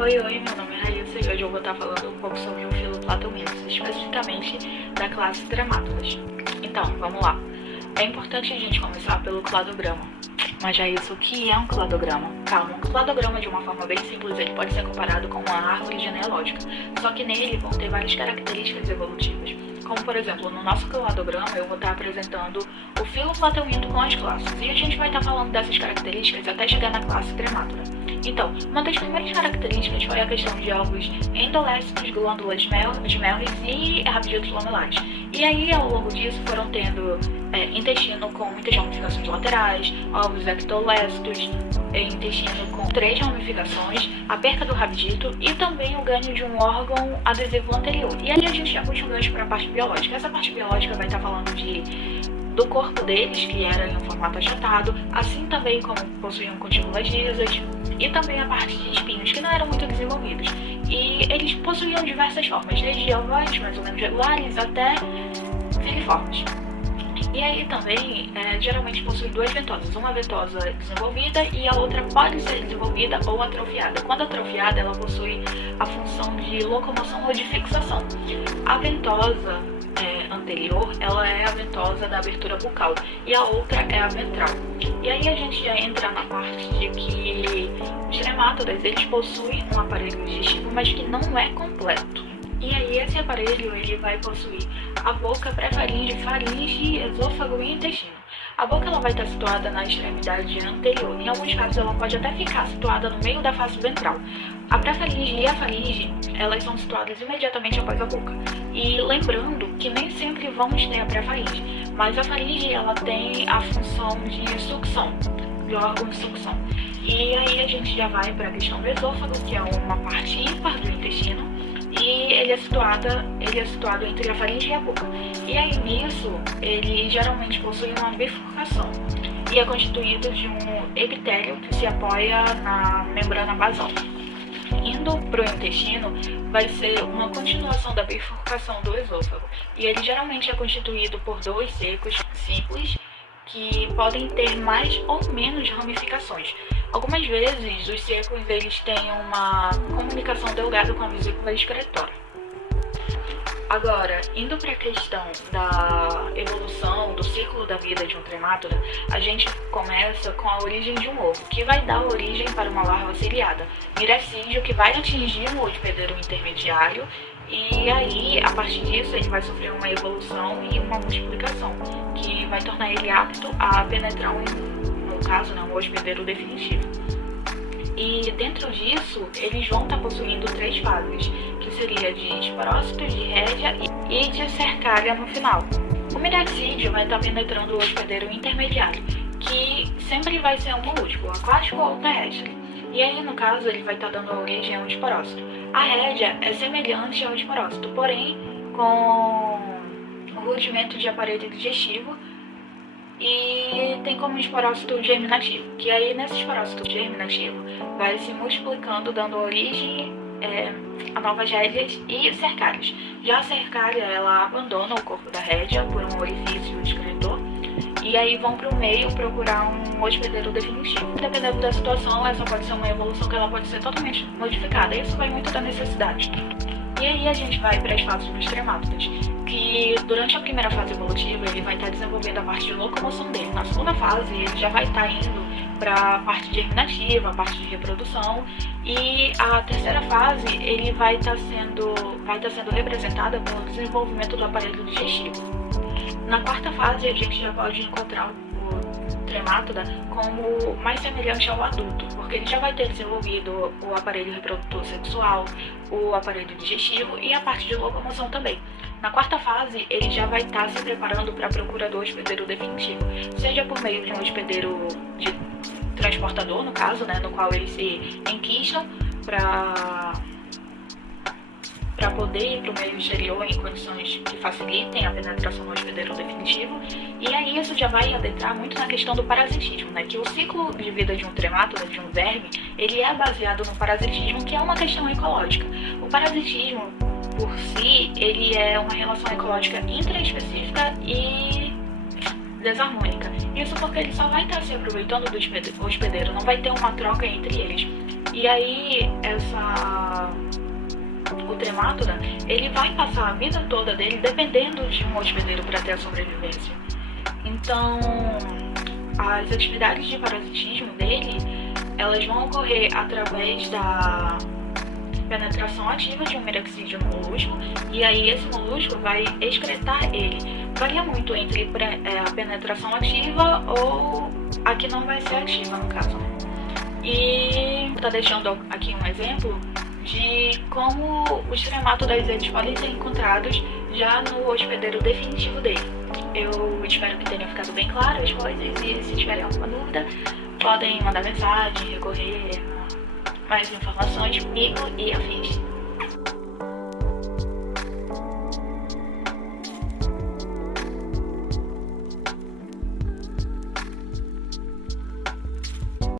Oi, meu nome é Raíssa e hoje eu vou estar falando um pouco sobre o filo Platomenos, especificamente da classe Tremátodas. Então, vamos lá. É importante a gente começar pelo cladograma. Mas já isso, o que é um cladograma? Calma, um cladograma, de uma forma bem simples, ele pode ser comparado com uma árvore genealógica, só que nele vão ter várias características evolutivas. Como, por exemplo, no nosso cladograma eu vou estar apresentando o filo Platomenos com as classes, e a gente vai estar falando dessas características até chegar na classe Tremátoda. Então, uma das primeiras características foi a questão de órgãos endolécitos, glândulas de Merlis e rabdículos lamelares. E aí, ao longo disso, foram tendo intestino com muitas ramificações laterais, ovos ectolécitos, intestino com 3 ramificações, a perca do rabdito e também o ganho de um órgão adesivo anterior. E aí a gente já puxa um gancho para a parte biológica. Essa parte biológica vai estar falando do corpo deles, que era em um formato achatado, assim também como possuíam cutículas lisas, e também a parte de espinhos, que não eram muito desenvolvidos. E eles possuíam diversas formas, desde ovoides, mais ou menos regulares, até filiformes. E aí também, geralmente possui 2 ventosas, uma ventosa desenvolvida e a outra pode ser desenvolvida ou atrofiada. Quando atrofiada, ela possui a função de locomoção ou de fixação. A ventosa anterior, ela é a ventosa da abertura bucal e a outra é a ventral. E aí a gente já entra na parte de que os tremátodas, eles possuem um aparelho digestivo, mas que não é completo. E aí esse aparelho, ele vai possuir a boca, pré-faringe, faringe, esôfago e intestino. A boca, ela vai estar situada na extremidade anterior. Em alguns casos ela pode até ficar situada no meio da face ventral. A pré-faringe e a faringe, elas são situadas imediatamente após a boca. E lembrando que nem sempre vamos ter a pré-faringe, mas a faringe, ela tem a função de sucção, de órgão de sucção. E aí a gente já vai para a questão do esôfago, que é uma parte ímpar do intestino, e ele é situado entre a faringe e a boca. E aí nisso, ele geralmente possui uma bifurcação e é constituído de um epitélio que se apoia na membrana basal. Indo para o intestino, vai ser uma continuação da bifurcação do esôfago, e ele geralmente é constituído por 2 secos simples que podem ter mais ou menos ramificações. Algumas vezes os secos, eles têm uma comunicação delgada com a vesícula excretora. Agora, indo para a questão da evolução, do ciclo da vida de um tremátoda, a gente começa com a origem de um ovo, que vai dar origem para uma larva ciliada, miracídio, que vai atingir um hospedeiro intermediário, e aí, a partir disso, ele vai sofrer uma evolução e uma multiplicação, que vai tornar ele apto a penetrar no caso, um hospedeiro definitivo. E dentro disso, eles vão estar possuindo 3 fases, que seria de esporócitos, de rédea e de cercária no final. O miracídio vai estar penetrando o hospedeiro intermediário, que sempre vai ser um múltiplo, aquático ou terrestre. E aí, no caso, ele vai estar dando origem ao esporócito. A rédea é semelhante ao esporócito, porém com o rudimento de aparelho digestivo, e tem como esporócito germinativo, que aí nesse esporócito germinativo vai se multiplicando, dando origem a novas rédeas e cercárias. Já a cercária, ela abandona o corpo da rédea por um orifício excretor, e aí vão para o meio procurar um hospedeiro definitivo. Dependendo da situação, essa pode ser uma evolução que ela pode ser totalmente modificada. Isso vai muito da necessidade. E aí a gente vai para as fases dos tremátodas, que durante a primeira fase evolutiva ele vai estar desenvolvendo a parte de locomoção dele. Na segunda fase ele já vai estar indo para a parte germinativa, a parte de reprodução, e a terceira fase ele vai estar sendo representada pelo desenvolvimento do aparelho digestivo. Na quarta fase a gente já pode encontrar o tremátoda como mais semelhante ao adulto, porque ele já vai ter desenvolvido o aparelho reprodutor sexual, o aparelho digestivo e a parte de locomoção também. Na quarta fase, ele já vai estar se preparando para a procura do hospedeiro definitivo, seja por meio de um hospedeiro de transportador, no caso, no qual eles se enquistam para poder ir para o meio exterior em condições que facilitem a penetração do hospedeiro definitivo. E aí isso já vai adentrar muito na questão do parasitismo, que o ciclo de vida de um tremátoda, de um verme, ele é baseado no parasitismo, que é uma questão ecológica. O parasitismo, por si, ele é uma relação ecológica intraespecífica e desarmônica. Isso porque ele só vai estar se aproveitando do hospedeiro, não vai ter uma troca entre eles. E aí essa dermátode, ele vai passar a vida toda dele dependendo de um hospedeiro para ter a sobrevivência. Então, as atividades de parasitismo dele, elas vão ocorrer através da penetração ativa de um miraxídeo no molusco, e aí esse molusco vai excretar ele. Varia muito entre a penetração ativa ou a que não vai ser ativa, no caso. E tá deixando aqui um exemplo de como os trematodes eles podem ser encontrados já no hospedeiro definitivo dele. Eu espero que tenham ficado bem claras as coisas, e se tiverem alguma dúvida, podem mandar mensagem, recorrer a mais informações comigo e afins.